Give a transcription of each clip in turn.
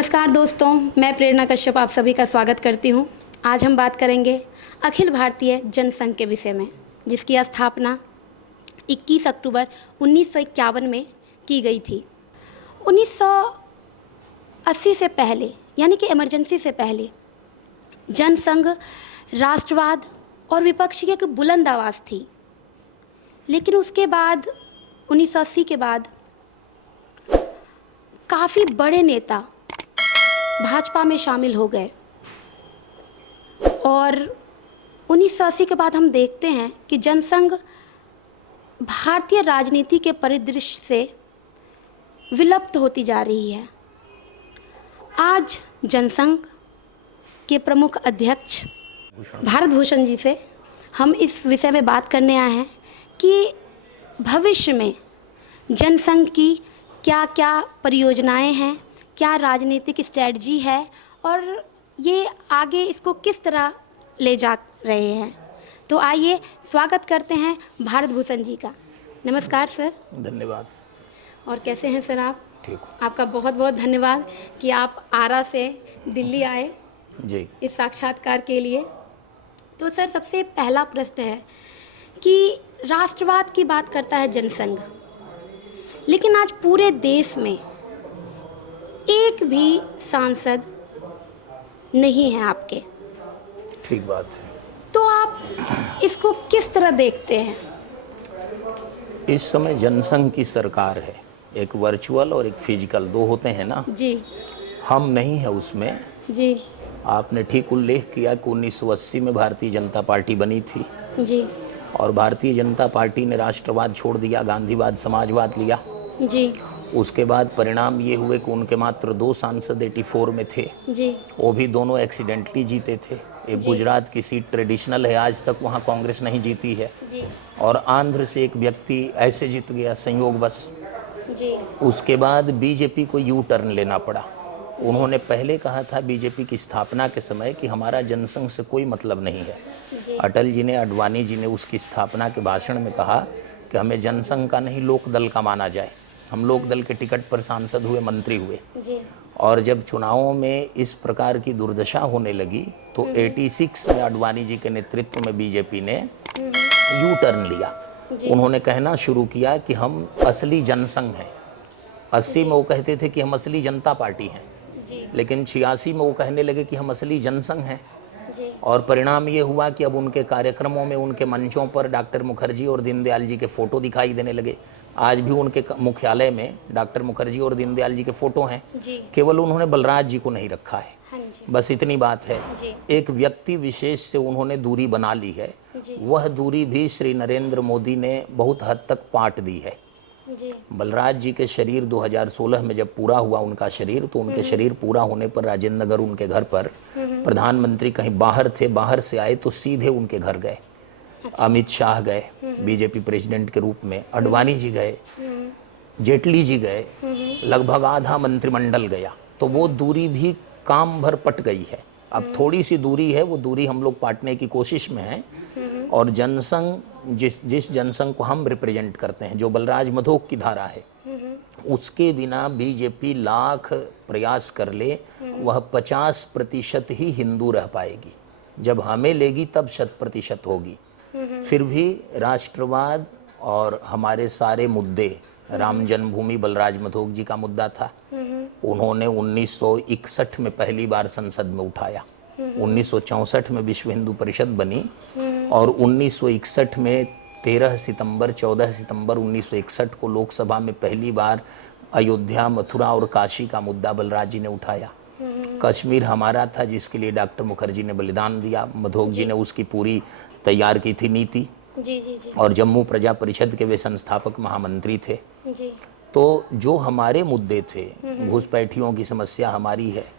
नमस्कार दोस्तों, मैं प्रेरणा कश्यप आप सभी का स्वागत करती हूँ। आज हम बात करेंगे अखिल भारतीय जनसंघ के विषय में, जिसकी स्थापना 21 अक्टूबर 1951 में की गई थी। 1980 से पहले, यानी कि इमरजेंसी से पहले, जनसंघ राष्ट्रवाद और विपक्ष की एक बुलंद आवाज़ थी। लेकिन उसके बाद 1980 के बाद काफ़ी बड़े नेता भाजपा में शामिल हो गए और 1980 के बाद हम देखते हैं कि जनसंघ भारतीय राजनीति के परिदृश्य से विलुप्त होती जा रही है। आज जनसंघ के प्रमुख अध्यक्ष भारत भूषण जी से हम इस विषय में बात करने आए हैं कि भविष्य में जनसंघ की क्या क्या परियोजनाएं हैं, क्या राजनीतिक स्ट्रेटजी है और ये आगे इसको किस तरह ले जा रहे हैं। तो आइए स्वागत करते हैं भारत भूषण जी का। नमस्कार सर। धन्यवाद। और कैसे हैं सर आप? ठीक हूँ। आपका बहुत बहुत धन्यवाद कि आप आरा से दिल्ली आए जी। इस साक्षात्कार के लिए। तो सर, सबसे पहला प्रश्न है कि राष्ट्रवाद की बात करता है जनसंघ, लेकिन आज पूरे देश में एक भी सांसद नहीं है आपके। ठीक बात है। तो आप इसको किस तरह देखते हैं? इस समय जनसंघ की सरकार है, एक वर्चुअल और एक फिजिकल, दो होते हैं ना जी। हम नहीं है उसमें। जी। आपने ठीक उल्लेख किया कि 1980 में भारतीय जनता पार्टी बनी थी जी। और भारतीय जनता पार्टी ने राष्ट्रवाद छोड़ दिया, गांधीवाद समाजवाद लिया। जी। उसके बाद परिणाम ये हुए कि उनके मात्र 2 सांसद 84 में थे। जी। वो भी दोनों एक्सीडेंटली जीते थे। एक गुजरात की सीट ट्रेडिशनल है, आज तक वहाँ कांग्रेस नहीं जीती है। जी। और आंध्र से एक व्यक्ति ऐसे जीत गया संयोगवश। जी। उसके बाद बीजेपी को यू टर्न लेना पड़ा। उन्होंने पहले कहा था बीजेपी की स्थापना के समय कि हमारा जनसंघ से कोई मतलब नहीं है। अटल जी ने, अडवाणी जी ने उसकी स्थापना के भाषण में कहा कि हमें जनसंघ का नहीं लोकदल का माना जाए। हम लोकदल के टिकट पर सांसद हुए, मंत्री हुए। जी। और जब चुनावों में इस प्रकार की दुर्दशा होने लगी तो 86 में अडवाणी जी के नेतृत्व में बीजेपी ने यू टर्न लिया। उन्होंने कहना शुरू किया कि हम असली जनसंघ हैं। 80 में वो कहते थे कि हम असली जनता पार्टी हैं, लेकिन 86 में वो कहने लगे कि हम असली जनसंघ हैं। और परिणाम ये हुआ कि अब उनके कार्यक्रमों में, उनके मंचों पर डॉक्टर मुखर्जी और दीनदयाल जी के फ़ोटो दिखाई देने लगे। आज भी उनके मुख्यालय में डॉक्टर मुखर्जी और दीनदयाल जी के फ़ोटो हैं। केवल उन्होंने बलराज जी को नहीं रखा है। बस इतनी बात है। एक व्यक्ति विशेष से उन्होंने दूरी बना ली है। वह दूरी भी श्री नरेंद्र मोदी ने बहुत हद तक पाट दी है। बलराज जी के शरीर 2016 में जब पूरा हुआ उनका शरीर, तो उनके शरीर पूरा होने पर राजेंद्र नगर उनके घर पर प्रधानमंत्री कहीं बाहर थे, बाहर से आए तो सीधे उनके घर गए। अमित शाह गए बीजेपी प्रेसिडेंट के रूप में, अडवाणी जी गए, जेटली जी गए, लगभग आधा मंत्रिमंडल गया। तो वो दूरी भी काम भर पट गई है। अब थोड़ी सी दूरी है, वो दूरी हम लोग पाटने की कोशिश में हैं। और जनसंघ, जिस जनसंघ को हम रिप्रेजेंट करते हैं, जो बलराज मधोक की धारा है, उसके बिना बीजेपी लाख प्रयास कर ले, वह 50% ही हिंदू रह पाएगी। जब हमें लेगी तब 100% होगी। फिर भी राष्ट्रवाद और हमारे सारे मुद्दे, राम जन्मभूमि बलराज मधोक जी का मुद्दा था, उन्होंने 1961 में पहली बार संसद में उठाया। 1964 में विश्व हिंदू परिषद बनी और 1961 में 13 सितंबर 14 सितंबर 1961 को लोकसभा में पहली बार अयोध्या, मथुरा और काशी का मुद्दा बलराज जी ने उठाया। कश्मीर हमारा था, जिसके लिए डॉक्टर मुखर्जी ने बलिदान दिया। मधोक जी ने उसकी पूरी तैयार की थी नीति। और जम्मू प्रजा परिषद के वे संस्थापक महामंत्री थे। तो जो हमारे मुद्दे थे, घुसपैठियों की समस्या हमारी है,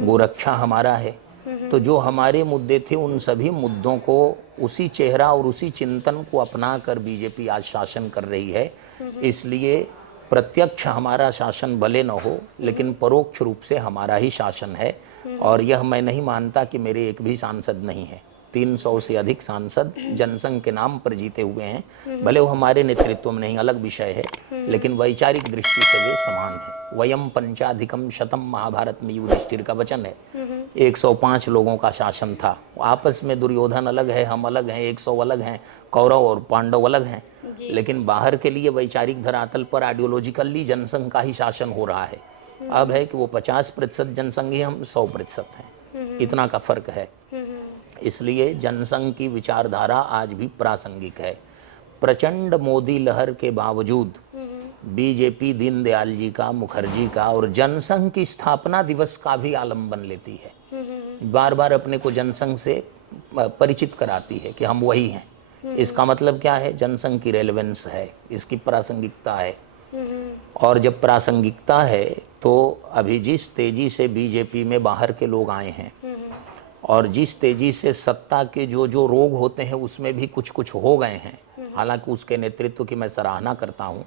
गोरक्षा हमारा है, तो जो हमारे मुद्दे थे उन सभी मुद्दों को, उसी चेहरा और उसी चिंतन को अपना कर बीजेपी आज शासन कर रही है। इसलिए प्रत्यक्ष हमारा शासन भले न हो, लेकिन परोक्ष रूप से हमारा ही शासन है। और यह मैं नहीं मानता कि मेरे एक भी सांसद नहीं है। 300 से अधिक सांसद जनसंघ के नाम पर जीते हुए हैं। भले वो हमारे नेतृत्व में नहीं, अलग विषय है, लेकिन वैचारिक दृष्टि से वे समान हैं। वयम पंचाधिकम शतम, महाभारत में युधिष्ठिर का वचन है। 105 लोगों का शासन था, आपस में दुर्योधन अलग है, हम अलग हैं, 100 अलग हैं, कौरव और पांडव अलग हैं, लेकिन बाहर के लिए वैचारिक धरातल पर आइडियोलॉजिकली जनसंघ का ही शासन हो रहा है। अब है कि वो 50% जनसंघी, हम 100% हैं, इतना का फर्क है। इसलिए जनसंघ की विचारधारा आज भी प्रासंगिक है। प्रचंड मोदी लहर के बावजूद बीजेपी दीनदयाल जी का, मुखर्जी का और जनसंघ की स्थापना दिवस का भी आलम्बन लेती है। बार बार अपने को जनसंघ से परिचित कराती है कि हम वही हैं। इसका मतलब क्या है? जनसंघ की रेलेवेंस है, इसकी प्रासंगिकता है। और जब प्रासंगिकता है तो अभी जिस तेजी से बीजेपी में बाहर के लोग आए हैं और जिस तेजी से सत्ता के जो जो रोग होते हैं उसमें भी कुछ कुछ हो गए हैं, हालांकि उसके नेतृत्व की मैं सराहना करता हूं,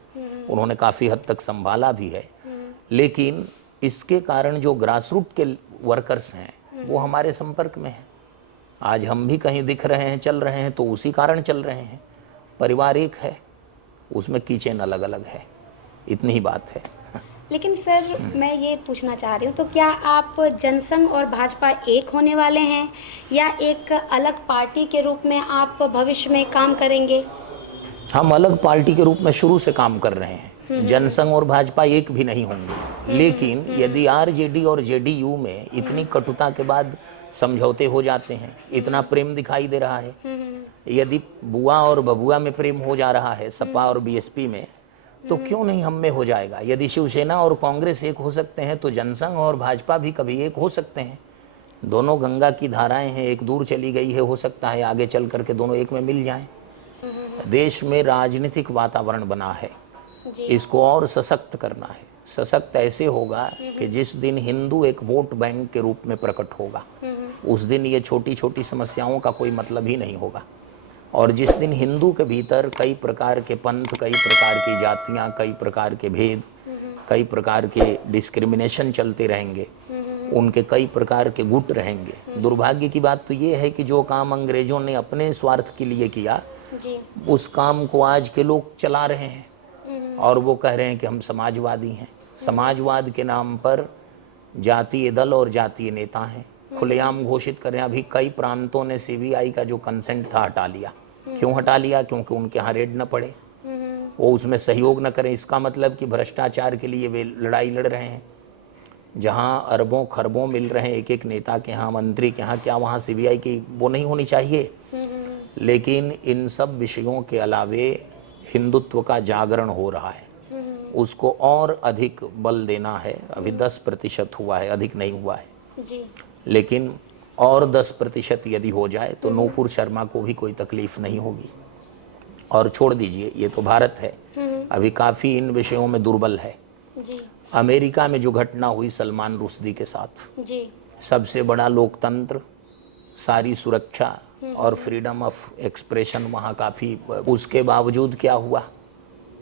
उन्होंने काफ़ी हद तक संभाला भी है, लेकिन इसके कारण जो ग्रासरूट के वर्कर्स हैं वो हमारे संपर्क में हैं। आज हम भी कहीं दिख रहे हैं, चल रहे हैं, तो उसी कारण चल रहे हैं। परिवार एक है, उसमें किचन अलग अलग है, इतनी ही बात है। लेकिन सर मैं ये पूछना चाह रही हूँ, तो क्या आप जनसंघ और भाजपा एक होने वाले हैं या एक अलग पार्टी के रूप में आप भविष्य में काम करेंगे? हम अलग पार्टी के रूप में शुरू से काम कर रहे हैं। जनसंघ और भाजपा एक भी नहीं होंगे, लेकिन यदि आरजेडी और जेडीयू में इतनी कटुता के बाद समझौते हो जाते हैं, इतना प्रेम दिखाई दे रहा है, यदि बुआ और बबुआ में प्रेम हो जा रहा है, सपा और बीएसपी में, तो क्यों नहीं हम में हो जाएगा? यदि शिवसेना और कांग्रेस एक हो सकते हैं तो जनसंघ और भाजपा भी कभी एक हो सकते हैं। दोनों गंगा की धाराएं हैं, एक दूर चली गई है, हो सकता है आगे चल करके दोनों एक में मिल जाएं। देश में राजनीतिक वातावरण बना है, इसको और सशक्त करना है। सशक्त ऐसे होगा कि जिस दिन हिंदू एक वोट बैंक के रूप में प्रकट होगा, उस दिन ये छोटी छोटी समस्याओं का कोई मतलब ही नहीं होगा। और जिस दिन हिंदू के भीतर कई प्रकार के पंथ, कई प्रकार की जातियां, कई प्रकार के भेद, कई प्रकार के डिस्क्रिमिनेशन चलते रहेंगे, उनके कई प्रकार के गुट रहेंगे। दुर्भाग्य की बात तो ये है कि जो काम अंग्रेजों ने अपने स्वार्थ के लिए किया, उस काम को आज के लोग चला रहे हैं और वो कह रहे हैं कि हम समाजवादी हैं। समाजवाद के नाम पर जातीय दल और जातीय नेता हैं, खुलेआम घोषित कर रहे हैं। अभी कई प्रांतों ने सीबीआई का जो कंसेंट था हटा लिया। क्यों हटा लिया? क्योंकि उनके यहाँ रेड न पड़े, वो उसमें सहयोग न करें। इसका मतलब कि भ्रष्टाचार के लिए वे लड़ाई लड़ रहे हैं। जहाँ अरबों खरबों मिल रहे हैं एक एक नेता के यहाँ, मंत्री के यहाँ, क्या वहाँ सीबीआई की वो नहीं होनी चाहिए? लेकिन इन सब विषयों के अलावे हिंदुत्व का जागरण हो रहा है, उसको और अधिक बल देना है। अभी 10% हुआ है, अधिक नहीं हुआ है जी। लेकिन और 10% यदि हो जाए तो नूपुर शर्मा को भी कोई तकलीफ नहीं होगी। और छोड़ दीजिए, ये तो भारत है, अभी काफ़ी इन विषयों में दुर्बल है जी। अमेरिका में जो घटना हुई सलमान रुश्दी के साथ जी, सबसे बड़ा लोकतंत्र, सारी सुरक्षा और फ्रीडम ऑफ एक्सप्रेशन वहाँ काफ़ी, उसके बावजूद क्या हुआ?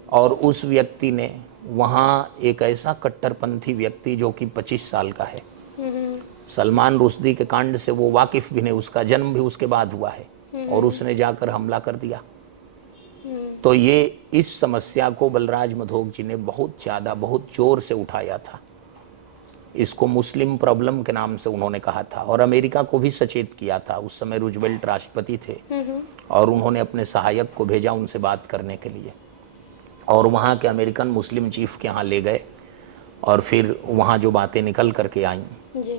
और उस व्यक्ति ने वहाँ एक ऐसा कट्टरपंथी व्यक्ति जो कि 25 साल का है, सलमान रुश्दी के कांड से वो वाकिफ भी नहीं, उसका जन्म भी उसके बाद हुआ है, और उसने जाकर हमला कर दिया। तो ये इस समस्या को बलराज मधोक जी ने बहुत ज़्यादा, बहुत जोर से उठाया था। इसको मुस्लिम प्रॉब्लम के नाम से उन्होंने कहा था और अमेरिका को भी सचेत किया था। उस समय रूजवेल्ट राष्ट्रपति थे और उन्होंने अपने सहायक को भेजा उनसे बात करने के लिए, और वहाँ के अमेरिकन मुस्लिम चीफ के यहाँ ले गए, और फिर वहाँ जो बातें निकल करके आईं,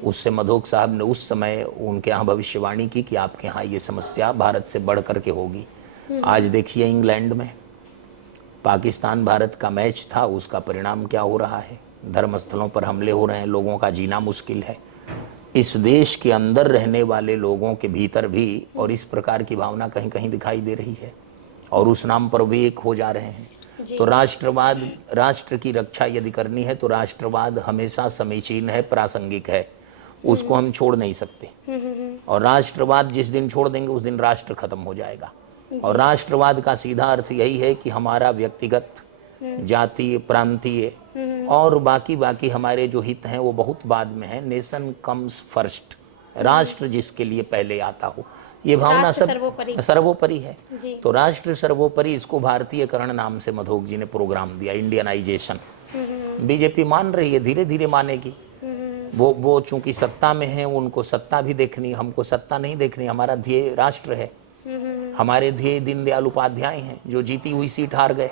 उससे मधोक साहब ने उस समय उनके यहाँ भविष्यवाणी की कि आपके यहाँ ये समस्या भारत से बढ़ करके होगी। आज देखिए इंग्लैंड में पाकिस्तान भारत का मैच था, उसका परिणाम क्या हो रहा है? धर्मस्थलों पर हमले हो रहे हैं, लोगों का जीना मुश्किल है। इस देश के अंदर रहने वाले लोगों के भीतर भी और इस प्रकार की भावना कहीं कहीं दिखाई दे रही है, और उस नाम पर भी एक हो जा रहे हैं। तो राष्ट्रवाद, राष्ट्र की रक्षा यदि करनी है तो राष्ट्रवाद हमेशा समीचीन है, प्रासंगिक है, उसको हम छोड़ नहीं सकते। और राष्ट्रवाद जिस दिन छोड़ देंगे उस दिन राष्ट्र खत्म हो जाएगा। और राष्ट्रवाद का सीधा अर्थ यही है कि हमारा व्यक्तिगत, जातीय, प्रांतीय और बाकी हमारे जो हित हैं वो बहुत बाद में है। नेशन कम्स फर्स्ट, राष्ट्र जिसके लिए पहले आता हो, ये भावना राष्ट्र सब सर्वोपरि। सर्वोपरि है। जी। तो राष्ट्र सर्वोपरि, इसको भारतीयकरण नाम से मधोक जी ने प्रोग्राम दिया, इंडियनाइजेशन। बीजेपी मान रही है, धीरे धीरे मानेगी। वो चूंकि सत्ता में है, उनको सत्ता भी देखनी, हमको सत्ता नहीं देखनी। हमारा ध्येय राष्ट्र है, हमारे ध्येय दीनदयाल उपाध्याय हैं, जो जीती हुई सीट हार गए।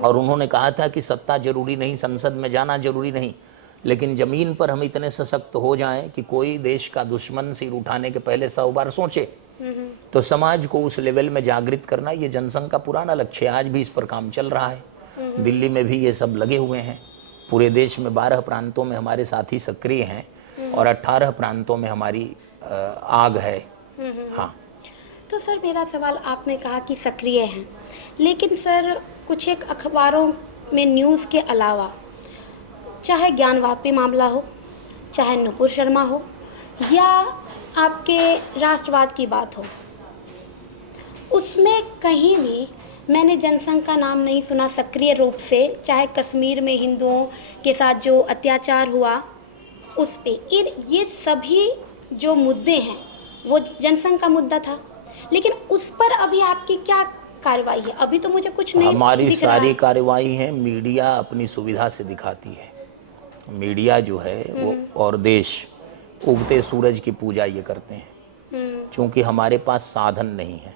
और उन्होंने कहा था कि सत्ता जरूरी नहीं, संसद में जाना जरूरी नहीं, लेकिन जमीन पर हम इतने सशक्त हो जाएं कि कोई देश का दुश्मन सिर उठाने के पहले 100 बार सोचे। तो समाज को उस लेवल में जागृत करना ये जनसंघ का पुराना लक्ष्य है। आज भी इस पर काम चल रहा है। दिल्ली में भी ये सब लगे हुए हैं। पूरे देश में 12 प्रांतों में हमारे साथी सक्रिय हैं और 18 प्रांतों में हमारी आग है। हाँ। तो सर मेरा सवाल, आपने कहा कि सक्रिय हैं, लेकिन सर कुछ एक अखबारों में न्यूज़ के अलावा, चाहे ज्ञानवापी मामला हो, चाहे नुपुर शर्मा हो, या आपके राष्ट्रवाद की बात हो, उसमें कहीं भी मैंने जनसंघ का नाम नहीं सुना सक्रिय रूप से। चाहे कश्मीर में हिंदुओं के साथ जो अत्याचार हुआ उस पे, ये सभी जो मुद्दे हैं वो जनसंघ का मुद्दा था, लेकिन उस पर अभी आपकी क्या कार्रवाई है? अभी तो मुझे कुछ नहीं हमारी दिख रहा सारी है। कार्रवाई है, मीडिया अपनी सुविधा से दिखाती है। मीडिया जो है वो और देश उगते सूरज की पूजा ये करते हैं। चूंकि हमारे पास साधन नहीं है,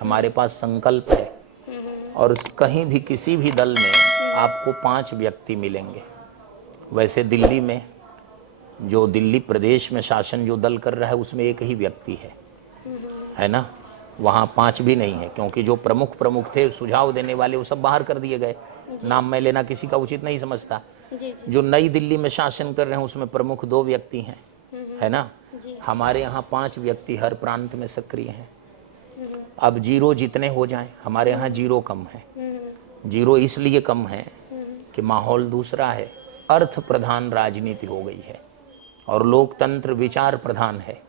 हमारे पास संकल्प है। और कहीं भी किसी भी दल में आपको 5 व्यक्ति मिलेंगे। वैसे दिल्ली में, जो दिल्ली प्रदेश में शासन जो दल कर रहा है, उसमें एक ही व्यक्ति है ना। वहाँ 5 भी नहीं है, क्योंकि जो प्रमुख थे सुझाव देने वाले, वो सब बाहर कर दिए गए। नाम मैं लेना किसी का उचित नहीं समझता। जो नई दिल्ली में शासन कर रहे हैं उसमें प्रमुख 2 व्यक्ति हैं, है ना। हमारे यहाँ 5 व्यक्ति हर प्रांत में सक्रिय हैं। अब 0 जितने हो जाएं, हमारे यहाँ 0 कम है। 0 इसलिए कम है कि माहौल दूसरा है। अर्थ प्रधान राजनीति हो गई है और लोकतंत्र विचार प्रधान है।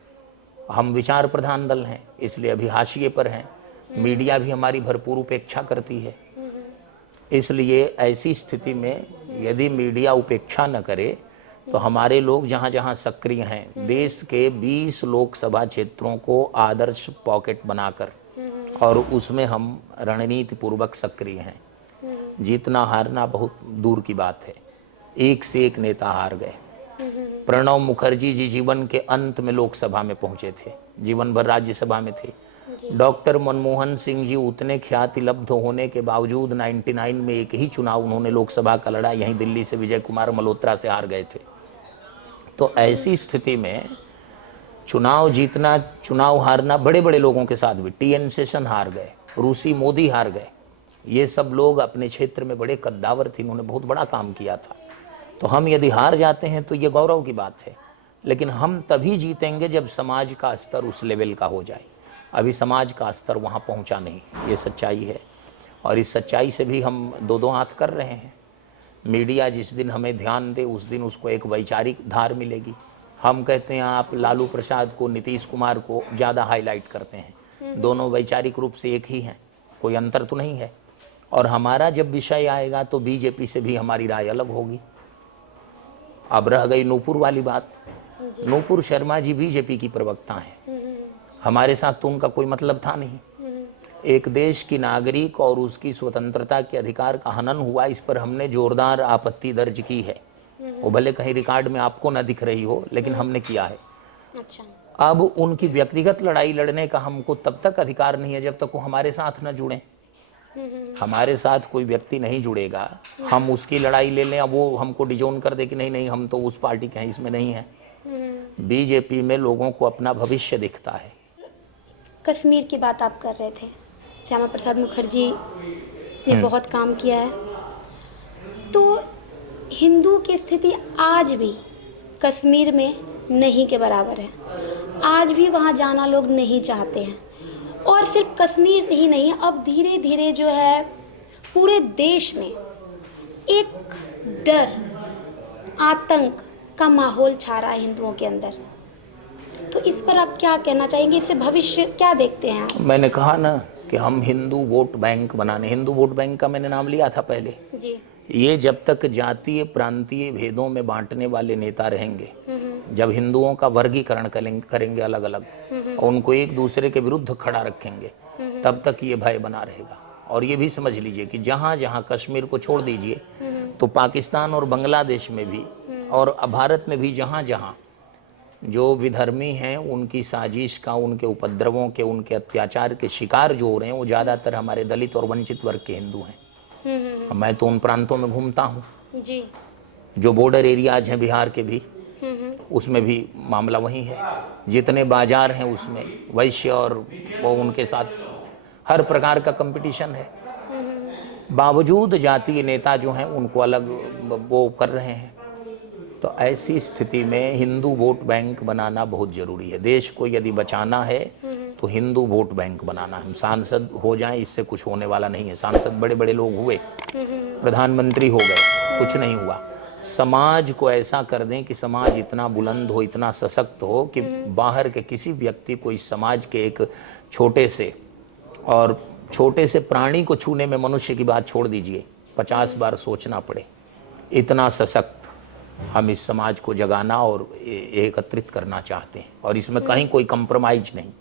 हम विचार प्रधान दल हैं, इसलिए अभी हाशिए पर हैं। मीडिया भी हमारी भरपूर उपेक्षा करती है। इसलिए ऐसी स्थिति में यदि मीडिया उपेक्षा न करे तो हमारे लोग जहाँ जहाँ सक्रिय हैं, देश के 20 लोकसभा क्षेत्रों को आदर्श पॉकेट बनाकर, और उसमें हम रणनीति पूर्वक सक्रिय हैं। जीतना हारना बहुत दूर की बात है। एक से एक नेता हार गए। प्रणब मुखर्जी जी जीवन के अंत में लोकसभा में पहुंचे थे, जीवन भर राज्यसभा में थे। डॉक्टर मनमोहन सिंह जी उतने ख्याति लब्ध होने के बावजूद 99 में एक ही चुनाव उन्होंने लोकसभा का लड़ा, यहीं दिल्ली से विजय कुमार मल्होत्रा से हार गए थे। तो ऐसी स्थिति में चुनाव जीतना, चुनाव हारना बड़े बड़े लोगों के साथ भी, TN सेशन हार गए, रूसी मोदी हार गए। ये सब लोग अपने क्षेत्र में बड़े कद्दावर थे, इन्होंने बहुत बड़ा काम किया था। तो हम यदि हार जाते हैं तो ये गौरव की बात है, लेकिन हम तभी जीतेंगे जब समाज का स्तर उस लेवल का हो जाए। अभी समाज का स्तर वहाँ पहुँचा नहीं, ये सच्चाई है। और इस सच्चाई से भी हम 2-2 हाथ कर रहे हैं। मीडिया जिस दिन हमें ध्यान दे उस दिन उसको एक वैचारिक धार मिलेगी। हम कहते हैं आप लालू प्रसाद को, नीतीश कुमार को ज़्यादा हाईलाइट करते हैं, दोनों वैचारिक रूप से एक ही हैं, कोई अंतर तो नहीं है। और हमारा जब विषय आएगा तो बीजेपी से भी हमारी राय अलग होगी। अब रह गई नूपुर वाली बात। नूपुर शर्मा जी बीजेपी की प्रवक्ता हैं, हमारे साथ तो उनका कोई मतलब था नहीं। एक देश की नागरिक और उसकी स्वतंत्रता के अधिकार का हनन हुआ, इस पर हमने जोरदार आपत्ति दर्ज की है। वो भले कहीं रिकॉर्ड में आपको न दिख रही हो, लेकिन हमने किया है। अच्छा। अब उनकी व्यक्तिगत लड़ाई लड़ने का हमको तब तक अधिकार नहीं है जब तक वो हमारे साथ न जुड़े। हमारे साथ कोई व्यक्ति नहीं जुड़ेगा, हम उसकी लड़ाई ले लें, अब वो हमको डिजोन कर दे कि नहीं नहीं हम तो उस पार्टी के हैं, इसमें नहीं है। बीजेपी में लोगों को अपना भविष्य दिखता है। कश्मीर की बात आप कर रहे थे, श्यामा प्रसाद मुखर्जी ने बहुत काम किया है। तो हिंदू की स्थिति आज भी कश्मीर में नहीं के बराबर है। आज भी वहाँ जाना लोग नहीं चाहते हैं। और सिर्फ कश्मीर ही नहीं, अब धीरे धीरे जो है पूरे देश में एक डर, आतंक का माहौल छा रहा है हिंदुओं के अंदर। तो इस पर आप क्या कहना चाहेंगे? इससे भविष्य क्या देखते हैं आप? मैंने कहा ना कि हम हिंदू वोट बैंक बनाने, हिंदू वोट बैंक का मैंने नाम लिया था पहले जी। ये जब तक जातीय प्रांतीय भेदों में बांटने वाले नेता रहेंगे जब हिंदुओं का वर्गीकरण करेंगे अलग अलग और उनको एक दूसरे के विरुद्ध खड़ा रखेंगे, तब तक ये भय बना रहेगा। और ये भी समझ लीजिए कि जहाँ जहाँ कश्मीर को छोड़ दीजिए, तो पाकिस्तान और बांग्लादेश में भी और भारत में भी जहाँ जहाँ जो विधर्मी हैं, उनकी साजिश का, उनके उपद्रवों के, उनके अत्याचार के शिकार जो हो रहे हैं, वो ज़्यादातर हमारे दलित और वंचित वर्ग के हिंदू हैं। मैं तो उन प्रांतों में घूमता हूँ जी। जो बॉर्डर एरियाज हैं बिहार के भी, उसमें भी मामला वही है। जितने बाजार हैं उसमें वैश्य और वो उनके साथ हर प्रकार का कंपटीशन है। बावजूद जातीय नेता जो हैं उनको अलग वो कर रहे हैं। तो ऐसी स्थिति में हिंदू वोट बैंक बनाना बहुत ज़रूरी है। देश को यदि बचाना है तो हिंदू वोट बैंक बनाना। हम सांसद हो जाएं, इससे कुछ होने वाला नहीं है। सांसद बड़े बड़े लोग हुए, प्रधानमंत्री हो गए, कुछ नहीं हुआ। समाज को ऐसा कर दें कि समाज इतना बुलंद हो, इतना सशक्त हो कि बाहर के किसी व्यक्ति को इस समाज के एक छोटे से प्राणी को छूने में, मनुष्य की बात छोड़ दीजिए, 50 बार सोचना पड़े। इतना सशक्त हम इस समाज को जगाना और एकत्रित करना चाहते हैं। और इसमें कहीं कोई कंप्रोमाइज नहीं,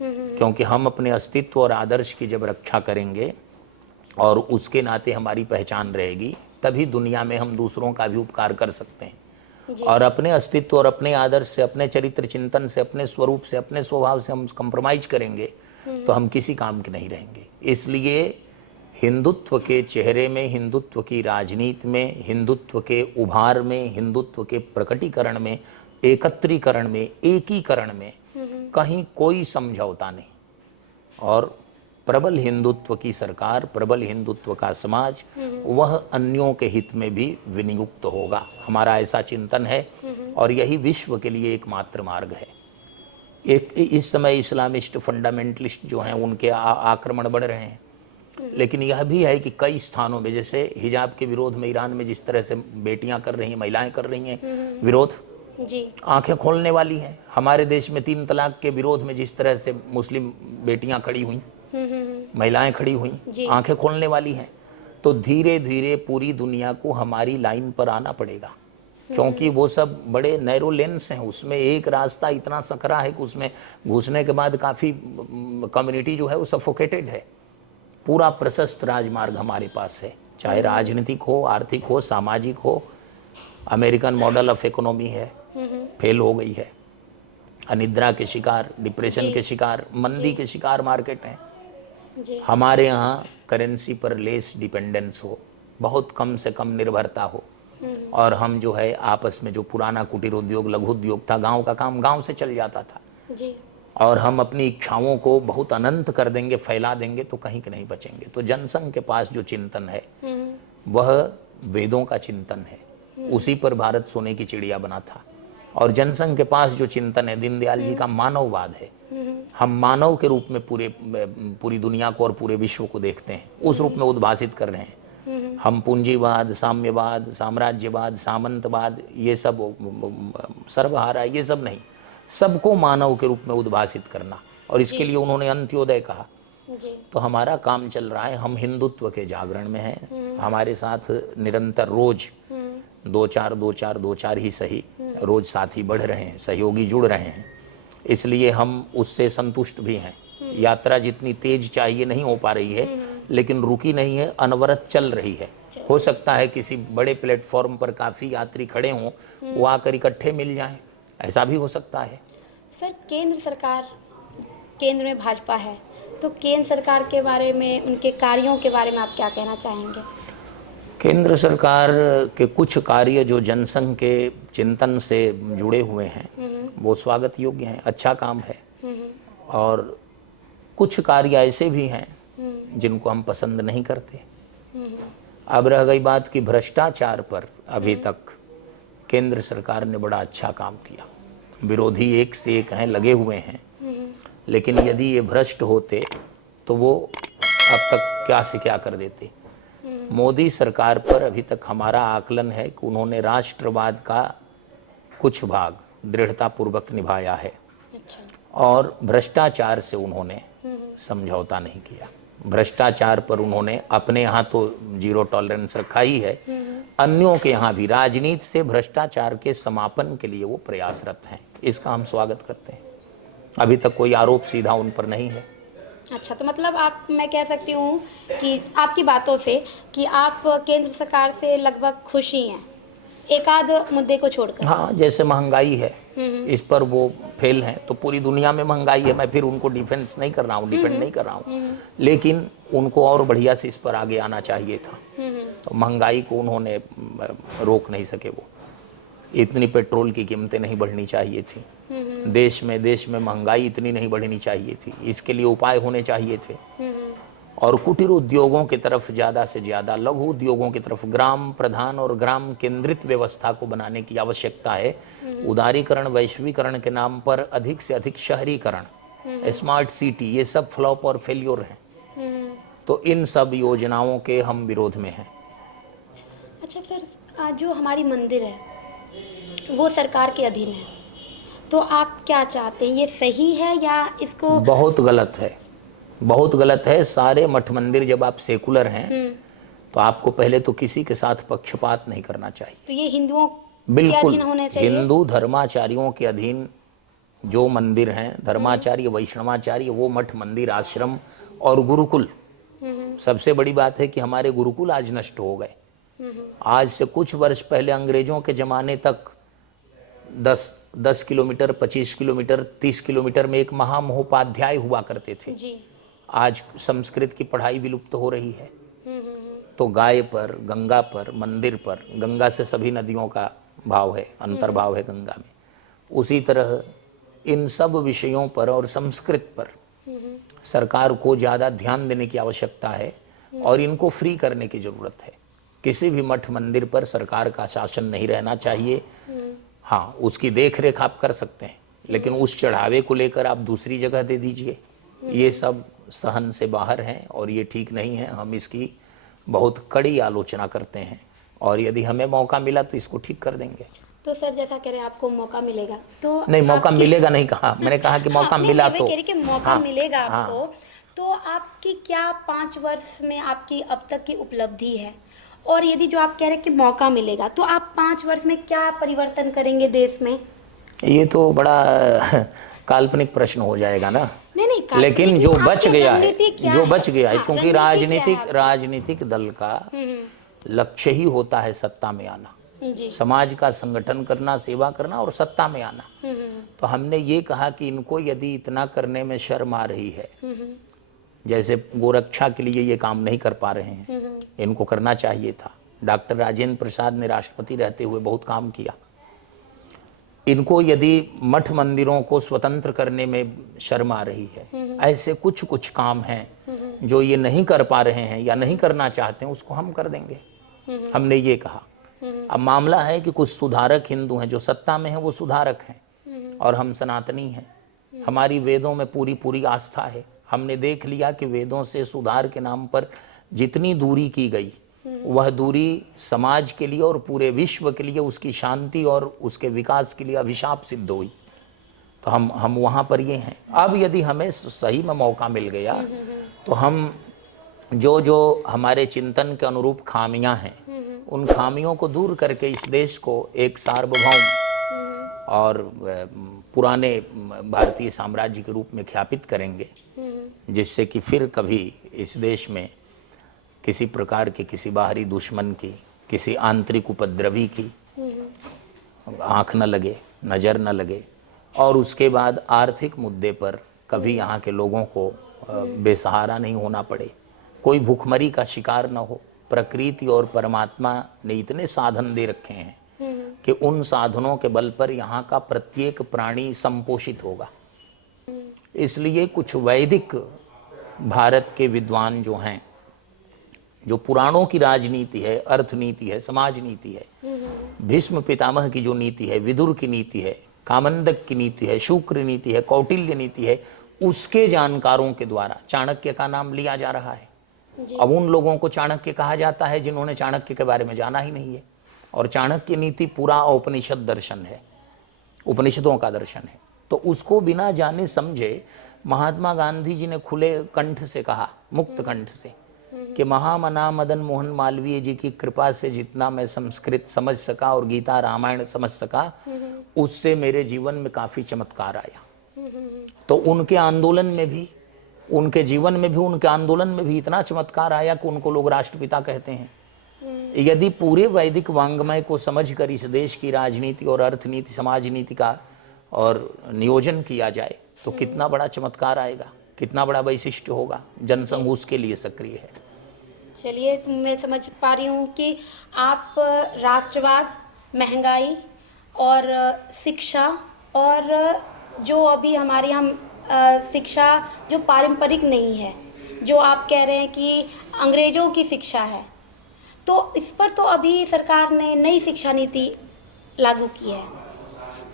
क्योंकि हम अपने अस्तित्व और आदर्श की जब रक्षा करेंगे और उसके नाते हमारी पहचान रहेगी, तभी दुनिया में हम दूसरों का भी उपकार कर सकते हैं। और अपने अस्तित्व और अपने आदर्श से, अपने चरित्र चिंतन से, अपने स्वरूप से, अपने स्वभाव से हम कंप्रोमाइज करेंगे तो हम किसी काम के नहीं रहेंगे। इसलिए हिंदुत्व के चेहरे में, हिंदुत्व की राजनीति में, हिंदुत्व के उभार में, हिंदुत्व के प्रकटीकरण में, एकत्रीकरण में, एकीकरण में कहीं कोई समझौता नहीं। और प्रबल हिंदुत्व की सरकार, प्रबल हिंदुत्व का समाज, वह अन्यों के हित में भी विनियुक्त होगा। हमारा ऐसा चिंतन है और यही विश्व के लिए एकमात्र मार्ग है। इस समय इस्लामिस्ट फंडामेंटलिस्ट जो हैं उनके आक्रमण बढ़ रहे हैं, लेकिन यह भी है कि कई स्थानों में, जैसे हिजाब के विरोध में ईरान में जिस तरह से बेटियां कर रही हैं, महिलाएं कर रही हैं विरोध, जी, आंखें खोलने वाली हैं। हमारे देश में 3 तलाक के विरोध में जिस तरह से मुस्लिम बेटियां खड़ी हुई, महिलाएं खड़ी हुई, आंखें खोलने वाली हैं। तो धीरे धीरे पूरी दुनिया को हमारी लाइन पर आना पड़ेगा, क्योंकि वो सब बड़े नैरो लेंस हैं। उसमें एक रास्ता इतना सकरा है कि उसमें घुसने के बाद काफ़ी कम्युनिटी जो है वो सफोकेटेड है। पूरा प्रशस्त राजमार्ग हमारे पास है, चाहे राजनीतिक हो, आर्थिक हो, सामाजिक हो। अमेरिकन मॉडल ऑफ इकोनॉमी है, फेल हो गई है। अनिद्रा के शिकार, डिप्रेशन के शिकार, मंदी के शिकार मार्केट हैं। हमारे यहाँ करेंसी पर लेस डिपेंडेंस हो, बहुत कम से कम निर्भरता हो, और हम जो है आपस में, जो पुराना कुटीर उद्योग, लघु उद्योग था, गांव का काम गांव से चल जाता था जी, और हम अपनी इच्छाओं को बहुत अनंत कर देंगे, फैला देंगे, तो कहीं के नहीं बचेंगे। तो जनसंघ के पास जो चिंतन है वह वेदों का चिंतन है, उसी पर भारत सोने की चिड़िया बना था। और जनसंघ के पास जो चिंतन है दीनदयाल जी का मानववाद है। हम मानव के रूप में पूरी दुनिया को और पूरे विश्व को देखते हैं, उस रूप में उद्भासित कर रहे हैं। हम पूंजीवाद, साम्यवाद, साम्राज्यवाद, सामंतवाद, ये सब सर्वहारा, ये सब नहीं, सबको मानव के रूप में उद्भासित करना। और इसके लिए उन्होंने अंत्योदय कहा। तो हमारा काम चल रहा है, हम हिंदुत्व के जागरण में हैं। हमारे साथ निरंतर रोज 2-4 ही सही, रोज साथी बढ़ रहे हैं, सहयोगी जुड़ रहे हैं। इसलिए हम उससे संतुष्ट भी हैं। यात्रा जितनी तेज चाहिए नहीं हो पा रही है, लेकिन रुकी नहीं है, अनवरत चल रही है। हो सकता है किसी बड़े प्लेटफॉर्म पर काफ़ी यात्री खड़े हों, वो आकर इकट्ठे मिल जाएं, ऐसा भी हो सकता है। सर, केंद्र में भाजपा है, तो केंद्र सरकार के बारे में, उनके कार्यों के बारे में आप क्या कहना चाहेंगे? केंद्र सरकार के कुछ कार्य जो जनसंघ के चिंतन से जुड़े हुए हैं वो स्वागत योग्य हैं, अच्छा काम है। और कुछ कार्य ऐसे भी हैं जिनको हम पसंद नहीं करते। अब रह गई बात कि भ्रष्टाचार पर अभी तक केंद्र सरकार ने बड़ा अच्छा काम किया। विरोधी एक से एक हैं, लगे हुए हैं, लेकिन यदि ये भ्रष्ट होते तो वो अब तक क्या से क्या कर देते। मोदी सरकार पर अभी तक हमारा आकलन है कि उन्होंने राष्ट्रवाद का कुछ भाग दृढ़तापूर्वक निभाया है। और भ्रष्टाचार से उन्होंने समझौता नहीं किया। भ्रष्टाचार पर उन्होंने अपने यहाँ तो 0 टॉलरेंस रखा ही है, अन्यों के यहाँ भी राजनीति से भ्रष्टाचार के समापन के लिए वो प्रयासरत हैं। इसका हम स्वागत करते हैं। अभी तक कोई आरोप सीधा उन पर नहीं है। अच्छा, तो मतलब आप, मैं कह सकती हूँ कि आपकी बातों से कि आप केंद्र सरकार से लगभग खुश ही हैं, एक आध मुद्दे को छोड़कर। हाँ, जैसे महंगाई है, इस पर वो फेल हैं। तो पूरी दुनिया में महंगाई है, मैं फिर उनको डिफेंस नहीं कर रहा हूँ, डिपेंड नहीं कर रहा हूँ, लेकिन उनको और बढ़िया से इस पर आगे आना चाहिए था। तो महंगाई को उन्होंने रोक नहीं सके। वो इतनी पेट्रोल की कीमतें नहीं बढ़नी चाहिए थी देश में महंगाई इतनी नहीं बढ़नी चाहिए थी। इसके लिए उपाय होने चाहिए थे। और कुटीर उद्योगों की तरफ ज़्यादा से ज़्यादा, लघु उद्योगों की तरफ ग्राम प्रधान और ग्राम केंद्रित व्यवस्था को बनाने की आवश्यकता है। उदारीकरण, वैश्वीकरण के नाम पर अधिक से अधिक शहरीकरण, स्मार्ट सिटी, ये सब फ्लॉप और फेल्योर हैं। तो इन सब योजनाओं के हम विरोध में हैं। अच्छा सर, आज जो हमारी मंदिर है वो सरकार के अधीन है, तो आप क्या चाहते हैं, ये सही है या इसको? बहुत गलत है, बहुत गलत है। सारे मठ मंदिर, जब आप सेकुलर हैं तो आपको पहले तो किसी के साथ पक्षपात नहीं करना चाहिए। तो ये हिंदुओं के बिल्कुल अधीन होने चाहिए। हिंदू धर्माचार्यों के अधीन जो मंदिर हैं, धर्माचार्य, वैष्णवाचार्य, वो मठ मंदिर, आश्रम और गुरुकुल। सबसे बड़ी बात है कि हमारे गुरुकुल आज नष्ट हो गए। आज से कुछ वर्ष पहले अंग्रेजों के ज़माने तक 10 किलोमीटर, 25 किलोमीटर, 30 किलोमीटर में एक महामहोपाध्याय हुआ करते थे। जी। आज संस्कृत की पढ़ाई विलुप्त हो रही है। तो गाय पर, गंगा पर, मंदिर पर, गंगा से सभी नदियों का भाव है, अंतर्भाव है गंगा में। उसी तरह इन सब विषयों पर और संस्कृत पर सरकार को ज़्यादा ध्यान देने की आवश्यकता है और इनको फ्री करने की ज़रूरत है। किसी भी मठ मंदिर पर सरकार का शासन नहीं रहना चाहिए। हाँ, उसकी देख रेख आप कर सकते हैं, लेकिन उस चढ़ावे को लेकर आप दूसरी जगह दे दीजिए, ये सब सहन से बाहर हैं और ये ठीक नहीं है। हम इसकी बहुत कड़ी आलोचना करते हैं और यदि हमें मौका मिला तो इसको ठीक कर देंगे। तो सर, जैसा कह रहे हैं आपको मौका मिलेगा, तो नहीं, मौका मिलेगा नहीं कहा, मैंने कहा कि मौका मिला तो। कह रही कि मौका हाँ, मिलेगा आपको। हाँ। तो आपकी क्या 5 वर्ष में आपकी अब तक की उपलब्धि है, और यदि जो आप कह रहे हैं कि मौका मिलेगा, तो आप 5 वर्ष में क्या परिवर्तन करेंगे देश में? ये तो बड़ा काल्पनिक प्रश्न हो जाएगा ना। नहीं, लेकिन जो बच गया है, हाँ, चूंकि राजनीतिक दल का लक्ष्य ही होता है सत्ता में आना, जी। समाज का संगठन करना, सेवा करना और सत्ता में आना। तो हमने ये कहा कि इनको यदि इतना करने में शर्म आ रही है, जैसे गोरक्षा के लिए ये काम नहीं कर पा रहे हैं, इनको करना चाहिए था। डॉक्टर राजेंद्र प्रसाद ने राष्ट्रपति रहते हुए बहुत काम किया। इनको यदि मठ मंदिरों को स्वतंत्र करने में शर्म आ रही है, ऐसे कुछ काम हैं जो ये नहीं कर पा रहे हैं या नहीं करना चाहते हैं, उसको हम कर देंगे। हमने ये कहा। अब मामला है कि कुछ सुधारक हिंदू हैं, जो सत्ता में हैं वो सुधारक हैं और हम सनातनी हैं। हमारी वेदों में पूरी आस्था है। हमने देख लिया कि वेदों से सुधार के नाम पर जितनी दूरी की गई, वह दूरी समाज के लिए और पूरे विश्व के लिए, उसकी शांति और उसके विकास के लिए अभिशाप सिद्ध हुई। तो हम वहाँ पर ये हैं। अब यदि हमें सही में मौका मिल गया तो हम जो हमारे चिंतन के अनुरूप खामियां हैं, उन खामियों को दूर करके इस देश को एक सार्वभौम और पुराने भारतीय साम्राज्य के रूप में ख्यापित करेंगे, जिससे कि फिर कभी इस देश में किसी प्रकार के, किसी बाहरी दुश्मन की, किसी आंतरिक उपद्रवी की आँख न लगे, नज़र न लगे। और उसके बाद आर्थिक मुद्दे पर कभी यहाँ के लोगों को बेसहारा नहीं होना पड़े, कोई भूखमरी का शिकार न हो। प्रकृति और परमात्मा ने इतने साधन दे रखे हैं कि उन साधनों के बल पर यहाँ का प्रत्येक प्राणी संपोषित होगा। इसलिए कुछ वैदिक भारत के विद्वान जो हैं, जो पुराणों की राजनीति है, अर्थनीति है, समाज नीति है, भीष्म पितामह की जो नीति है, विदुर की नीति है, कामंदक की नीति है, शुक्र नीति है, कौटिल्य नीति है, उसके जानकारों के द्वारा चाणक्य का नाम लिया जा रहा है। अब उन लोगों को चाणक्य कहा जाता है जिन्होंने चाणक्य के बारे में जाना ही नहीं है। और चाणक्य नीति पूरा उपनिषद दर्शन है, उपनिषदों का दर्शन है। तो उसको बिना जाने समझे महात्मा गांधी जी ने खुले कंठ से कहा, मुक्त कंठ से, कि महामना मदन मोहन मालवीय जी की कृपा से जितना मैं संस्कृत समझ सका और गीता रामायण समझ सका, उससे मेरे जीवन में काफ़ी चमत्कार आया। तो उनके आंदोलन में भी, उनके जीवन में भी, उनके आंदोलन में भी इतना चमत्कार आया कि उनको लोग राष्ट्रपिता कहते हैं। यदि पूरे वैदिक वांग्मय को समझकर इस देश की राजनीति और अर्थनीति, समाज नीति का और नियोजन किया जाए तो कितना बड़ा चमत्कार आएगा, कितना बड़ा वैशिष्ट्य होगा। जनसंघ उसके लिए सक्रिय है। चलिए, तो मैं समझ पा रही हूँ कि आप राष्ट्रवाद, महंगाई और शिक्षा, और जो अभी हमारे यहाँ शिक्षा जो पारंपरिक नहीं है, जो आप कह रहे हैं कि अंग्रेज़ों की शिक्षा है, तो इस पर तो अभी सरकार ने नई शिक्षा नीति लागू की है,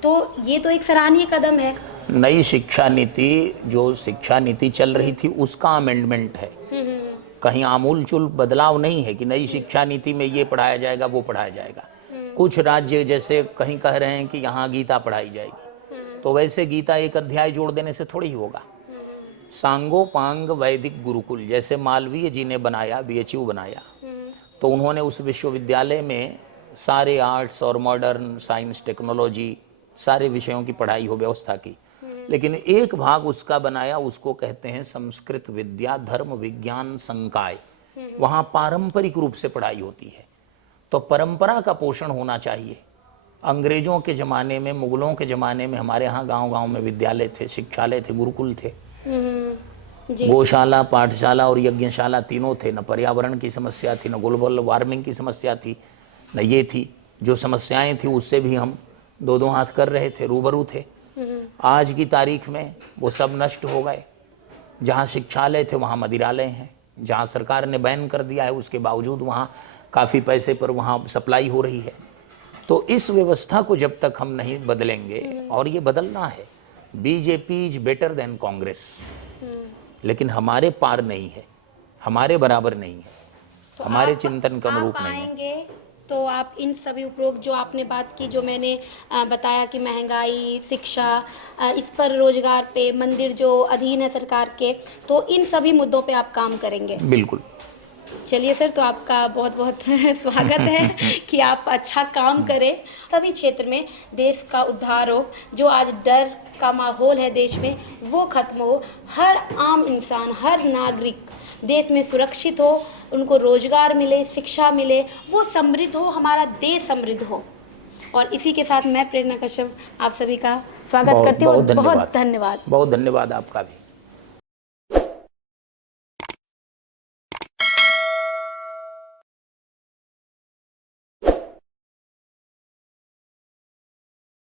तो ये तो एक सराहनीय कदम है। नई शिक्षा नीति, जो शिक्षा नीति चल रही थी उसका अमेंडमेंट है, कहीं आमूल चूल बदलाव नहीं है कि नई शिक्षा नीति में ये पढ़ाया जाएगा, वो पढ़ाया जाएगा। कुछ राज्य जैसे कहीं कह रहे हैं कि यहाँ गीता पढ़ाई जाएगी, तो वैसे गीता एक अध्याय जोड़ देने से थोड़ी ही होगा। सांगो पांग वैदिक गुरुकुल जैसे मालवीय जी ने बनाया, BHU बनाया, तो उन्होंने उस विश्वविद्यालय में सारे आर्ट्स और मॉडर्न साइंस, टेक्नोलॉजी, सारे विषयों की पढ़ाई हो, व्यवस्था की। लेकिन एक भाग उसका बनाया, उसको कहते हैं संस्कृत विद्या धर्म विज्ञान संकाय। वहाँ पारंपरिक रूप से पढ़ाई होती है, तो परंपरा का पोषण होना चाहिए। अंग्रेजों के ज़माने में, मुगलों के ज़माने में हमारे यहाँ गांव-गांव में विद्यालय थे, शिक्षालय थे, गुरुकुल थे, गौशाला, पाठशाला और यज्ञशाला तीनों थे। न पर्यावरण की समस्या थी, न ग्लोबल वार्मिंग की समस्या थी, न ये थी। जो समस्याएं थी उससे भी हम दो हाथ कर रहे थे, रूबरू थे। आज की तारीख में वो सब नष्ट हो गए। जहाँ शिक्षालय थे वहाँ मदिरालय हैं, जहाँ सरकार ने बैन कर दिया है उसके बावजूद वहाँ काफ़ी पैसे पर वहाँ सप्लाई हो रही है। तो इस व्यवस्था को जब तक हम नहीं बदलेंगे, और ये बदलना है, BJP is better than Congress, लेकिन हमारे पार नहीं है, हमारे बराबर नहीं है, तो हमारे आप चिंतन के अनुरूप नहीं है। तो आप इन सभी उपरोक्त जो आपने बात की, जो मैंने बताया कि महंगाई, शिक्षा, इस पर रोजगार पे, मंदिर जो अधीन है सरकार के, तो इन सभी मुद्दों पे आप काम करेंगे? बिल्कुल। चलिए सर, तो आपका बहुत बहुत स्वागत है कि आप अच्छा काम करें, सभी क्षेत्र में देश का उद्धार हो। जो आज डर का माहौल है देश में, वो खत्म हो। हर आम इंसान, हर नागरिक देश में सुरक्षित हो, उनको रोजगार मिले, शिक्षा मिले, वो समृद्ध हो, हमारा देश समृद्ध हो। और इसी के साथ मैं प्रेरणा कश्यप आप सभी का स्वागत करती हूँ। बहुत धन्यवाद। बहुत धन्यवाद आपका भी।